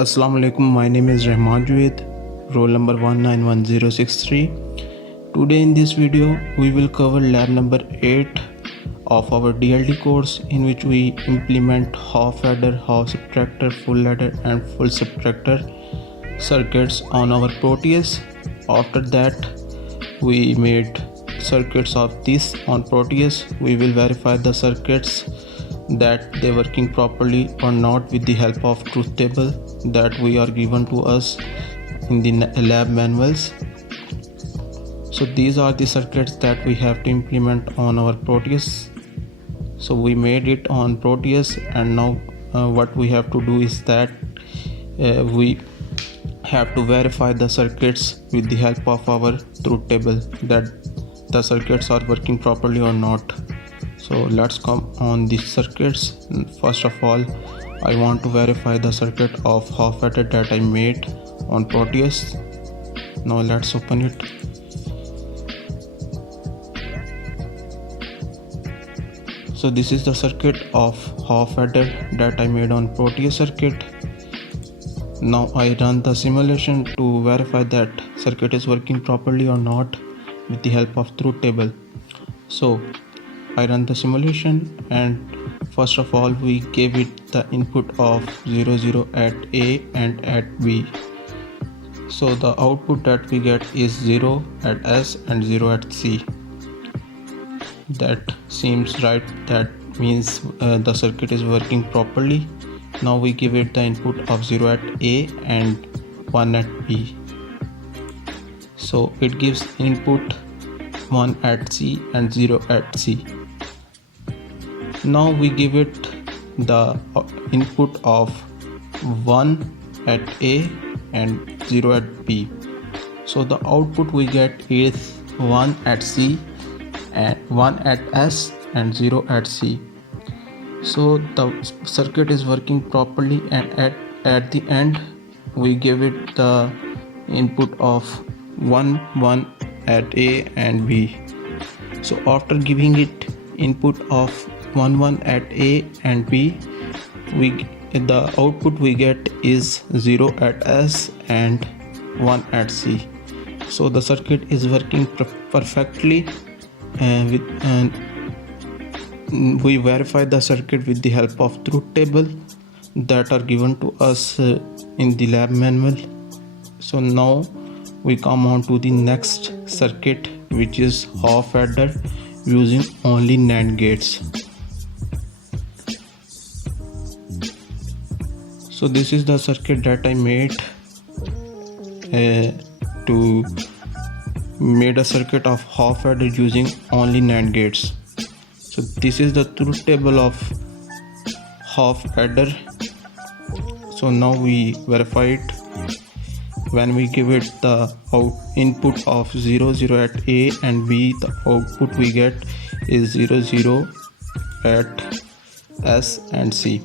Assalamu alaikum. My name is Rahman Juid, roll number 191063. Today in this video we will cover lab number 8 of our DLD course, in which we implement half adder, half subtractor, full adder and full subtractor circuits on our Proteus. After that we made circuits of this on Proteus. We will verify the circuits that they working properly or not with the help of truth table that we are given to us in the lab manuals. So these are the circuits that we have to implement on our Proteus. So we made it on Proteus, and now what we have to do is that we have to verify the circuits with the help of our truth table that the circuits are working properly or not. So let's come on the circuits. First of all, I want to verify the circuit of half adder that I made on Proteus. Now let's open it. So this is the circuit of half adder that I made on Proteus circuit. Now I run the simulation to verify that circuit is working properly or not with the help of truth table. So I run the simulation, and first of all we gave it the input of 0 0 at A and at B. So the output that we get is 0 at S and 0 at C. That seems right. That means the circuit is working properly. Now we give it the input of 0 at A and 1 at B. So it gives input 1 at C and 0 at C. Now we give it the input of 1 at A and 0 at B. So the output we get is 1 at C and 1 at S and 0 at C. So the circuit is working properly, and at the end we give it the input of 1 1 at A and B. So after giving it input of 1 1 at A and B, the output we get is 0 at S and 1 at C. So the circuit is working perfectly, and we verify the circuit with the help of truth table that are given to us in the lab manual. So now we come on to the next circuit, which is half adder using only NAND gates. So this is the circuit that I made made a circuit of half adder using only NAND gates. So this is the truth table of half adder. So now we verify it. When we give it the input of 0 0 at A and B, the output we get is 0 0 at S and C.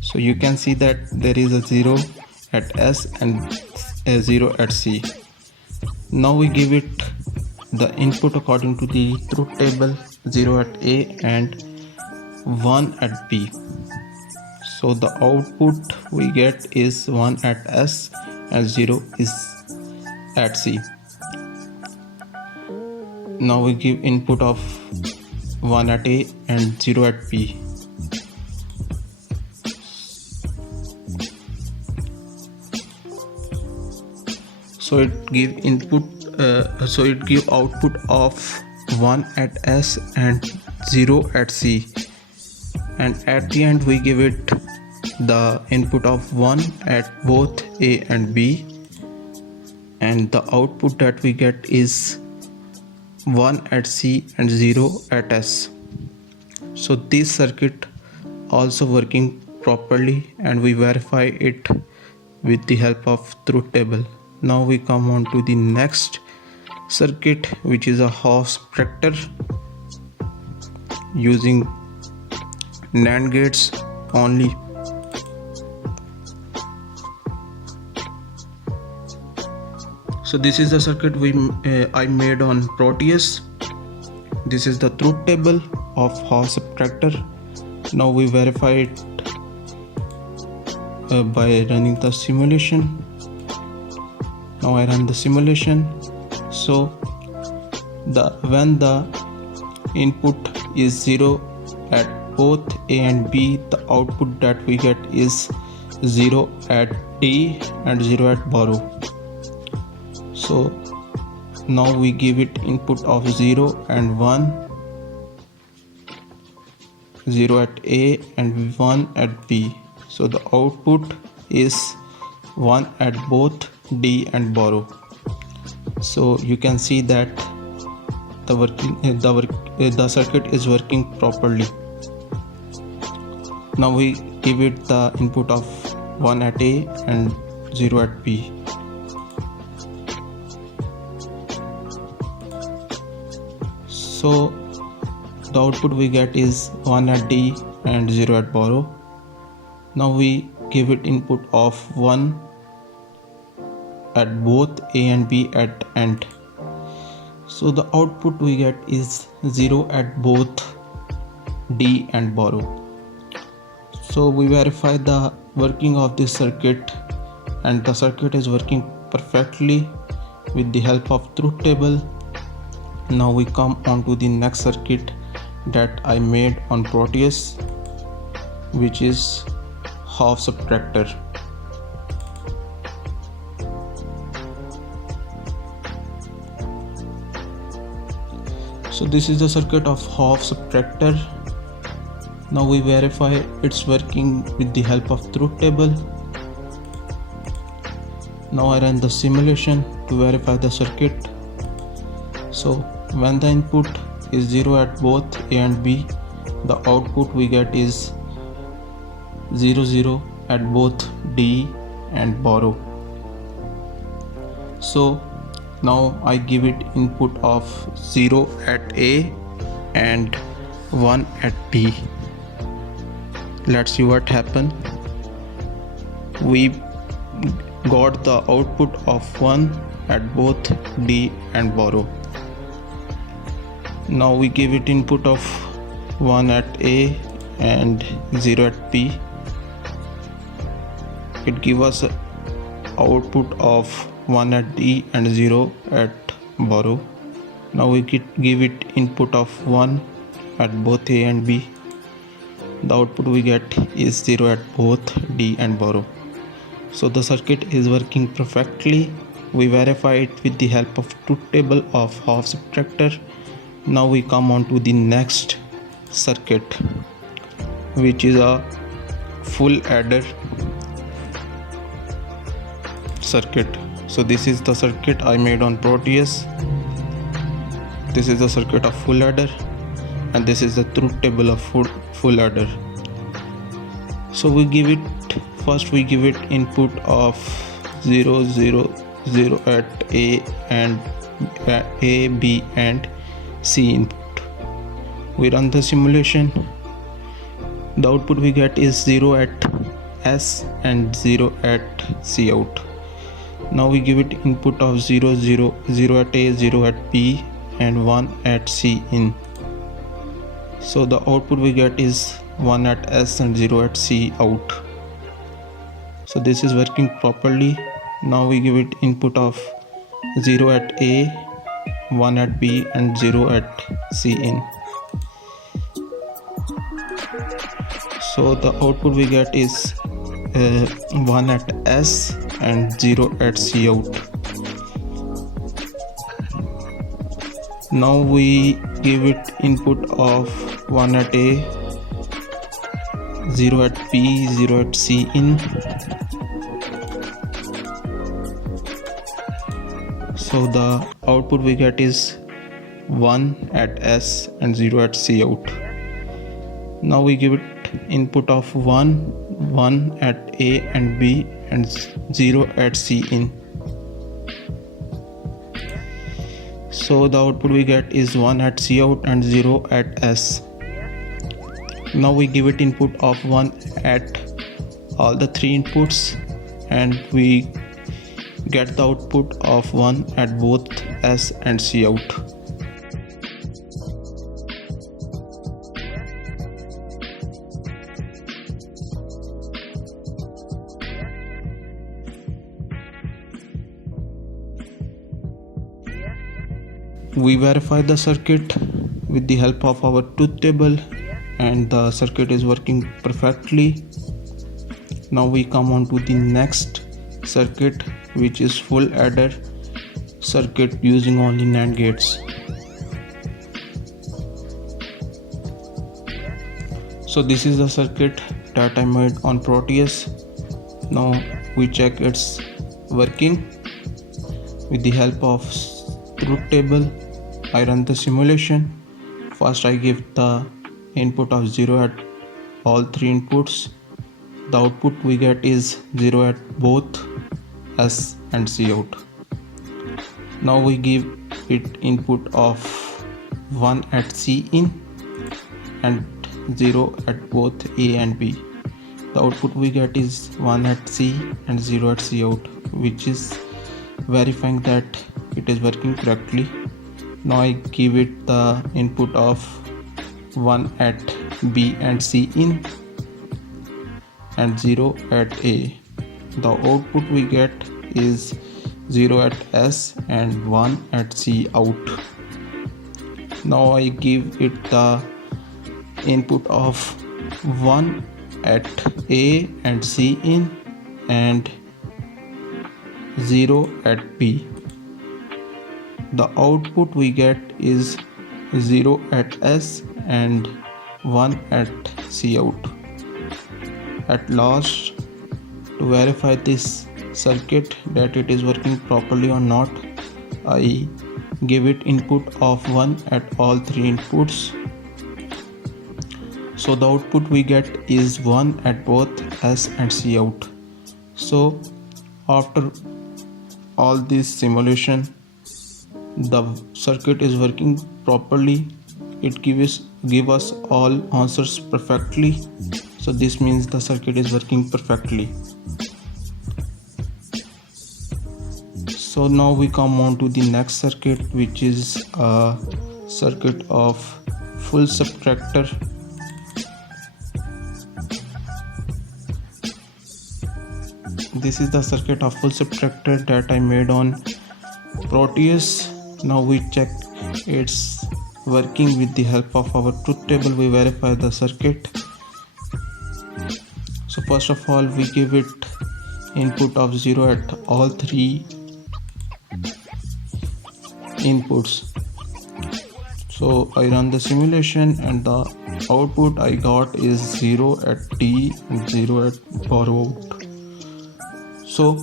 So you can see that there is a 0 at S and a 0 at C. Now we give it the input according to the truth table, 0 at A and 1 at B. So the output we get is 1 at S and 0 is at C. Now we give input of 1 at A and 0 at B. So it give output of 1 at S and 0 at C, and at the end we give it the input of 1 at both A and B, and the output that we get is 1 at C and 0 at S. So this circuit also working properly, and we verify it with the help of truth table. Now we come on to the next circuit, which is a half subtractor using NAND gates only. So this is the circuit I made on Proteus. This is the truth table of half subtractor. Now we verify it by running the simulation. Now I run the simulation. So when the input is 0 at both A and B, the output that we get is 0 at D and 0 at borrow. So now we give it input of 0 and 1, 0 at A and 1 at B. So the output is 1 at both D and borrow. So you can see that the circuit is working properly. Now we give it the input of 1 at A and 0 at B. So the output we get is 1 at D and 0 at borrow. Now we give it input of 1 at both A and B at AND. So the output we get is 0 at both D and borrow. So we verify the working of this circuit, and the circuit is working perfectly with the help of truth table. Now we come on to the next circuit that I made on Proteus, which is half subtractor. So this is the circuit of half subtractor. Now we verify it's working with the help of truth table. Now I run the simulation to verify the circuit. So when the input is 0 at both A and B, the output we get is 0 0 at both D and borrow. So now I give it input of 0 at A and 1 at B. Let's see what happened. We got the output of 1 at both D and borrow. Now we give it input of 1 at A and 0 at B. It gives us output of 1 at D and 0 at borrow. Now we give it input of 1 at both A and B. The output we get is 0 at both D and borrow. So the circuit is working perfectly. We verify it with the help of truth table of half subtractor. Now we come on to the next circuit, which is a full adder circuit. So this is the circuit I made on Proteus. This is the circuit of full adder, and this is the truth table of full adder. So we give it input of 0 0 0 at A and A, B and C input. We run the simulation. The output we get is 0 at S and 0 at C out. Now we give it input of 0 0 0 at A, 0 at B and 1 at C in. So the output we get is 1 at S and 0 at C out. So this is working properly. Now we give it input of 0 at A, 1 at B and 0 at C in. So the output we get is 1 at S and 0 at C out. Now we give it input of 1 at A, 0 at B, 0 at C in. So the output we get is 1 at S and 0 at C out. Now we give it input of 1 at A and B and 0 at C in. So the output we get is 1 at C out and 0 at S. Now we give it input of 1 at all the 3 inputs, and we get the output of 1 at both S and C out. We verify the circuit with the help of our truth table and the circuit is working perfectly. Now we come on to the next circuit, which is full adder circuit using only NAND gates. So this is the circuit that I made on Proteus. Now we check it's working with the help of truth table. I run the simulation. First I give the input of 0 at all three inputs. The output we get is 0 at both S and C out. Now we give it input of 1 at C in and 0 at both A and B. The output we get is 1 at C and 0 at C out, which is verifying that it is working correctly. Now I give it the input of 1 at B and C in and 0 at A. The output we get is 0 at S and 1 at C out. Now I give it the input of 1 at A and C in and 0 at B. The output we get is 0 at S and 1 at C out. At last, to verify this circuit that it is working properly or not, I give it input of 1 at all three inputs. So the output we get is 1 at both S and C out. So after all this simulation, the circuit is working properly. It gives us all answers perfectly. So this means the circuit is working perfectly. So now we come on to the next circuit, which is a circuit of full subtractor. This is the circuit of full subtractor that I made on Proteus. Now we check it's working with the help of our truth table. We verify the circuit. So first of all, we give it input of 0 at all three inputs. So I run the simulation and the output I got is 0 at D and 0 at borrow out. So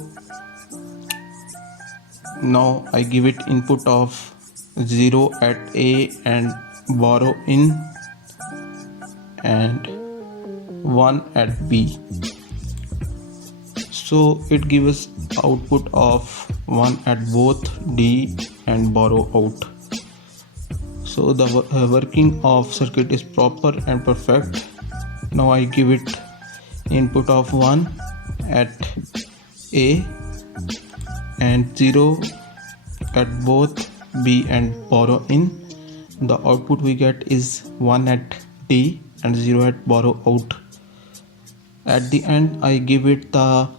now I give it input of 0 at A and borrow in and 1 at B. So it gives output of 1 at both D and borrow out. So the working of circuit is proper and perfect. Now I give it input of 1 at A and 0 at both B and borrow in. The output we get is 1 at D and 0 at borrow out. At the end I give it the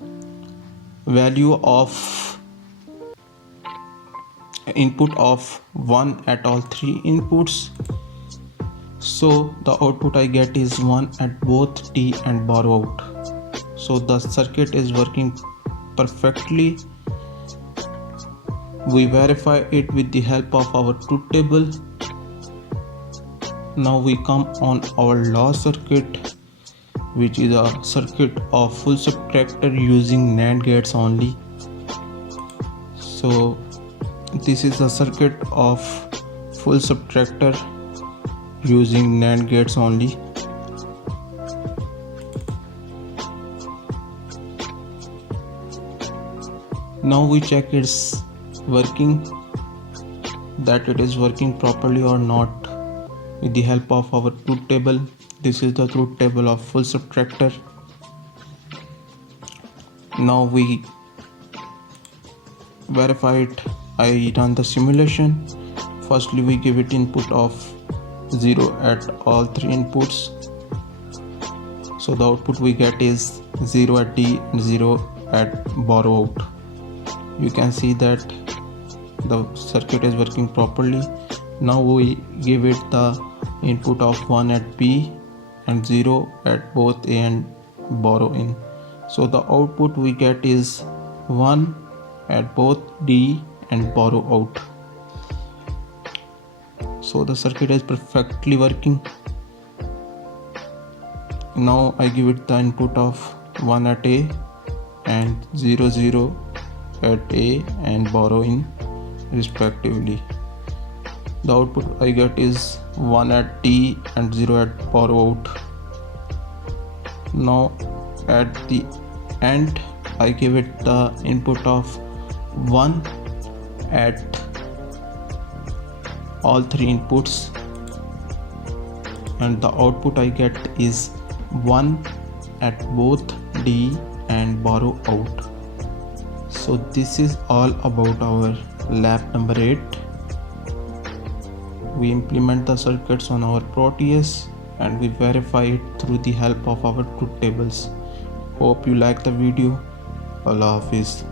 value of input of 1 at all three inputs. So the output I get is 1 at both D and borrow out. So the circuit is working perfectly. We verify it with the help of our truth table. Now we come on our last circuit, which is a circuit of full subtractor using NAND gates only. So this is a circuit of full subtractor using NAND gates only. Now we check it's working, that it is working properly or not with the help of our truth table. This is the truth table of full subtractor. Now we verify it. I run the simulation. Firstly we give it input of 0 at all three inputs. So the output we get is 0 at D and 0 at borrow out. You can see that the circuit is working properly. Now we give it the input of 1 at B and 0 at both A and borrow in. So the output we get is 1 at both D and borrow out. So the circuit is perfectly working. Now I give it the input of 1 at A and 0 0 at A and borrow in respectively. The output I get is 1 at D and 0 at borrow out. Now at the end I give it the input of 1 at all three inputs, and the output I get is 1 at both D and borrow out. So this is all about our lab number 8. We implement the circuits on our Proteus and we verify it through the help of our truth tables. Hope you like the video. Allah Hafiz.